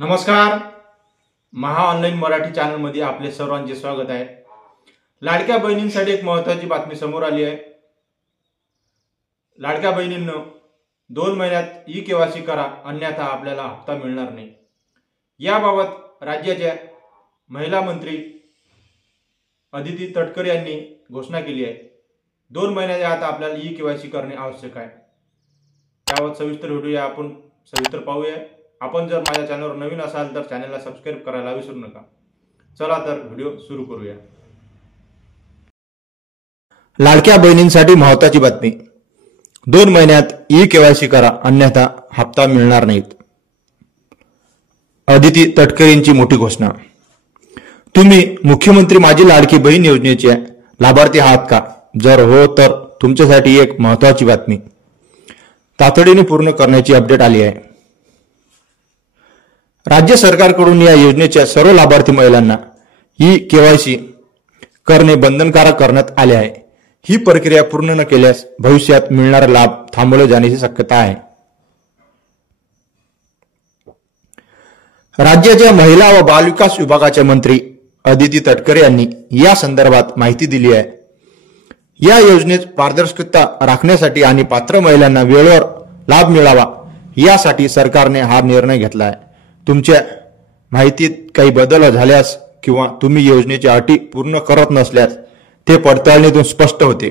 नमस्कार. महा ऑनलाईन मराठी चॅनलमध्ये आपले सर्वांचे स्वागत आहे. लाडक्या बहिणींसाठी एक महत्त्वाची बातमी समोर आली आहे. लाडक्या बहिणींनो, 2 महिन्यात ई-केवायसी करा, अन्यथा आपल्याला हप्ता मिळणार नाही. याबाबत राज्याच्या महिला मंत्री अदिती तटकरे यांनी घोषणा केली आहे. 2 महिन्याच्या आत आपल्याला ई-केवायसी करणे आवश्यक आहे. यावर सविस्तर व्हिडिओ आपण सविस्तर पाहूया. आपण जर माझ्या चॅनलवर नवीन असाल तर चॅनलला सबस्क्राइब करायला विसरू नका. चला तर व्हिडिओ सुरू करूया. लाडक्या बहिणींसाठी महत्त्वाची बातमी. 2 महिन्यात ई-केवायसी करा, अन्यथा हप्ता मिळणार नाहीत. अदिती तटकरेंची मोठी घोषणा. तुम्ही मुख्यमंत्री माझी लाडकी बहीण योजनेचे लाभार्थी आहात का? जर हो तर तुमच्यासाठी एक महत्त्वाची बातमी. तातडीने पूर्ण करण्याची अपडेट आली आहे. राज्य सरकारकडून या योजनेच्या सर्व लाभार्थी महिलांना ई-केवायसी करणे बंधनकारक करण्यात आले आहे. ही प्रक्रिया पूर्ण न केल्यास भविष्यात मिळणारा लाभ थांबवला जाण्याची शक्यता आहे. राज्याच्या महिला व बालविकास विभागाचे मंत्री अदिती तटकरे यांनी या संदर्भात माहिती दिली आहे. या योजनेत पारदर्शकता राखण्यासाठी आणि पात्र महिलांना वेळेवर लाभ मिळावा यासाठी सरकारने हा निर्णय घेतला आहे. तुमच्या माहितीत काही बदल झाल्यास किंवा तुम्ही योजनेच्या अटी पूर्ण करत नसल्यास ते पडताळणीतून स्पष्ट होते.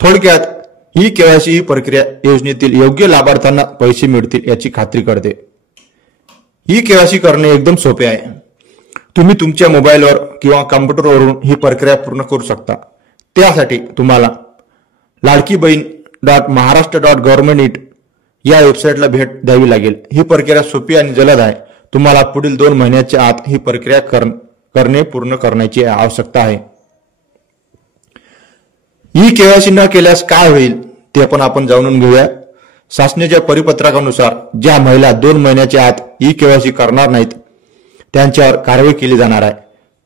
थोडक्यात ई-केवायसी ही प्रक्रिया योजनेतील योग्य लाभार्थ्यांना पैसे मिळतील याची खात्री करते. ई-केवायसी करणे एकदम सोपे आहे. तुम्ही तुमच्या मोबाईलवर किंवा कॉम्प्युटरवरून ही प्रक्रिया पूर्ण करू शकता. त्यासाठी तुम्हाला ladkibaheen.maharashtra.government.in या वेबसाईटला भेट द्यावी लागेल. ही प्रक्रिया सोपी आणि जलद आहे. तुम्हाला पुढील 2 महिन्याच्या आत ही प्रक्रिया करणे पूर्ण करण्याची आवश्यकता आहे. ई-केवायसी न केल्यास काय होईल ते पण आपण जाणून घेऊया. शासनाच्या परिपत्रकानुसार ज्या महिला 2 महिन्याच्या आत ई-केवायसी करणार नाहीत त्यांच्यावर कारवाई केली जाणार आहे.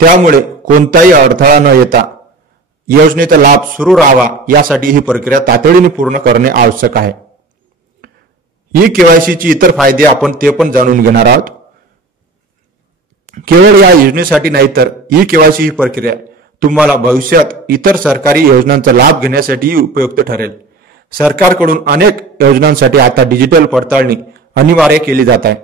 त्यामुळे कोणताही अडथळा न येता योजनेचा लाभ सुरू राहावा यासाठी ही प्रक्रिया तातडीने पूर्ण करणे आवश्यक आहे. ई-केवायसीची इतर फायदे आपण ते पण जाणून घेणार आहोत. केवळ या योजनेसाठी नाही तर ई-केवायसी ही प्रक्रिया तुम्हाला भविष्यात इतर सरकारी योजनांचा लाभ घेण्यासाठी उपयुक्त ठरेल. सरकारकडून अनेक योजनांसाठी आता डिजिटल पडताळणी अनिवार्य केली जात आहे.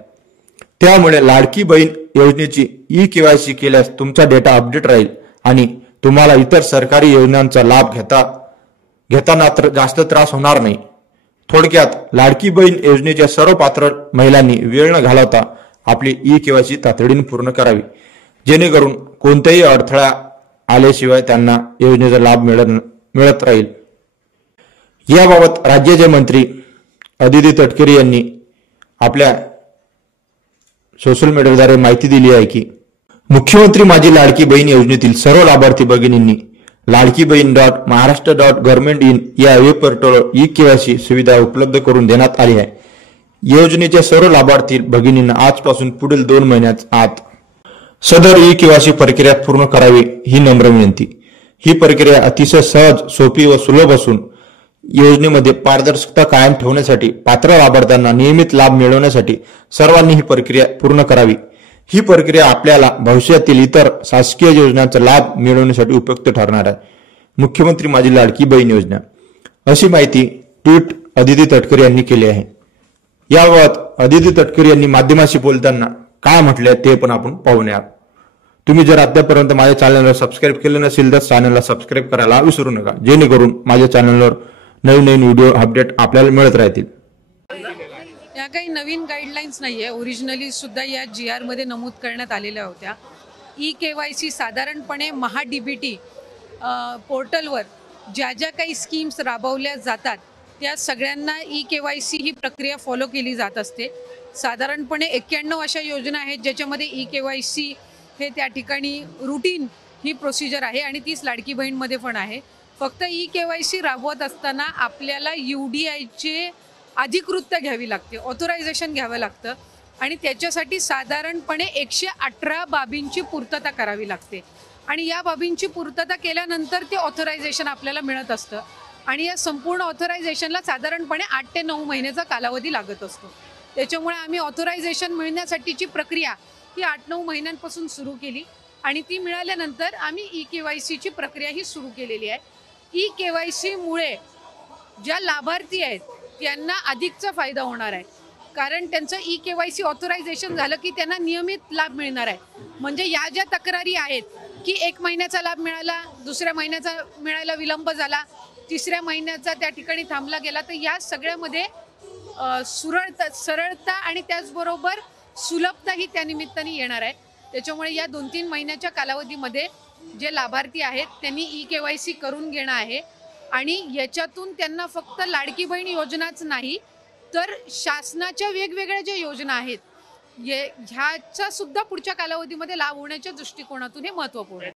त्यामुळे लाडकी बहीण योजनेची ई-केवायसी केल्यास तुमचा डेटा अपडेट राहील आणि तुम्हाला इतर सरकारी योजनांचा लाभ घेताना जास्त त्रास होणार नाही. थोडक्यात लाडकी बहीण योजनेच्या सर्व पात्र महिलांनी वेळ न घालवता आपली ई-केवायसी तातडीने पूर्ण करावी, जेणेकरून कोणताही अडथळा आल्याशिवाय त्यांना योजनेचा लाभ मिळत राहील. याबाबत राज्याचे मंत्री अदिती तटकरे यांनी आपल्या सोशल मीडियाद्वारे माहिती दिली आहे की मुख्यमंत्री माझी लाडकी बहीण योजनेतील सर्व लाभार्थी भगिनींनी ladkibaheen.maharashtra.government.in या वेब पोर्टलवर ई-केवायसी सुविधा उपलब्ध करून देण्यात आली आहे. योजनेच्या सर्व लाभार्थी भगिनींना आजपासून पुढील 2 महिन्यात आत सदर ई-केवायसी प्रक्रिया पूर्ण करावी ही नम्र विनंती. ही प्रक्रिया अतिशय सहज, सोपी व सुलभ असून योजनेमध्ये पारदर्शकता कायम ठेवण्यासाठी पात्र लाभार्थ्यांना नियमित लाभ मिळवण्यासाठी सर्वांनी ही प्रक्रिया पूर्ण करावी. ही प्रक्रिया आपल्याला भविष्यातील इतर शासकीय योजनांचा लाभ मिळवण्यासाठी उपयुक्त ठरणार आहे. मुख्यमंत्री माझी लाडकी बहीण योजना अशी माहिती ट्विट अदिती तटकरे यांनी केली आहे. याबाबत अदिती तटकरे यांनी माध्यमाशी बोलताना काय म्हटले ते पण आपण पाहूया. तुम्ही जर आतापर्यंत माझ्या चॅनलला सबस्क्राईब केले नसेल तर चॅनलला सबस्क्राईब करायला विसरू नका, जेणेकरून माझ्या चॅनलवर नवीन व्हिडिओ अपडेट आपल्याला मिळत राहतील. या काही नवीन गाईडलाईन्स नाही आहे. ओरिजिनली सुद्धा या GR मध्ये नमूद करण्यात आलेल्या होत्या. ई-केवायसी साधारणपणे महा-DBT पोर्टलवर ज्या ज्या काही स्कीम्स राबवल्या जातात त्या सगळ्यांना ई-केवायसी ही प्रक्रिया फॉलो केली जात असते. साधारणपणे 91 अशा योजना आहेत ज्याच्यामध्ये ई-केवायसी हे त्या ठिकाणी रुटीन ही प्रोसिजर आहे आणि तीच लाडकी बहीणमध्ये पण आहे. फक्त ई-केवायसी राबवत असताना आपल्याला UDIचे अधिकृतता घ्यावी लागते, ऑथोरायझेशन घ्यावं लागतं आणि त्याच्यासाठी साधारणपणे 118 बाबींची पूर्तता करावी लागते आणि या बाबींची पूर्तता केल्यानंतर ते ऑथोरायझेशन आपल्याला मिळत असतं आणि या संपूर्ण ऑथोरायझेशनला साधारणपणे 8 ते 9 महिन्याचा कालावधी लागत असतो. त्याच्यामुळे आम्ही ऑथरायझेशन मिळण्यासाठीची प्रक्रिया ही 8-9 महिन्यांपासून सुरू केली आणि ती मिळाल्यानंतर आम्ही EKYCची प्रक्रिया ही सुरू केलेली आहे. EKYCमुळे ज्या लाभार्थी आहेत त्यांना अधिकचा फायदा होणार आहे, कारण त्यांचं EKYC ऑथरायझेशन झालं की त्यांना नियमित लाभ मिळणार आहे. म्हणजे या ज्या तक्रारी आहेत की 1 महिन्याचा लाभ मिळाला, दुसऱ्या महिन्याचा मिळायला विलंब झाला, तिसऱ्या महिन्याचा त्या ठिकाणी थांबला गेला, तर या सगळ्यामध्ये सरळता आणि त्याचबरोबर सुलभता ही त्या निमित्ताने येणार आहे. त्याच्यामुळे या 2-3 महिन्याच्या कालावधीमध्ये जे लाभार्थी आहेत त्यांनी EKYC करून घेणं आहे आणि याच्यातून त्यांना फक्त लाडकी बहीण योजनाच नाही तर शासनाच्या वेगवेगळ्या ज्या योजना आहेत ह्याचा सुद्धा पुढच्या कालावधीमध्ये लाभ होण्याच्या दृष्टिकोनातून हे महत्त्वपूर्ण आहे.